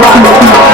Come on, come on.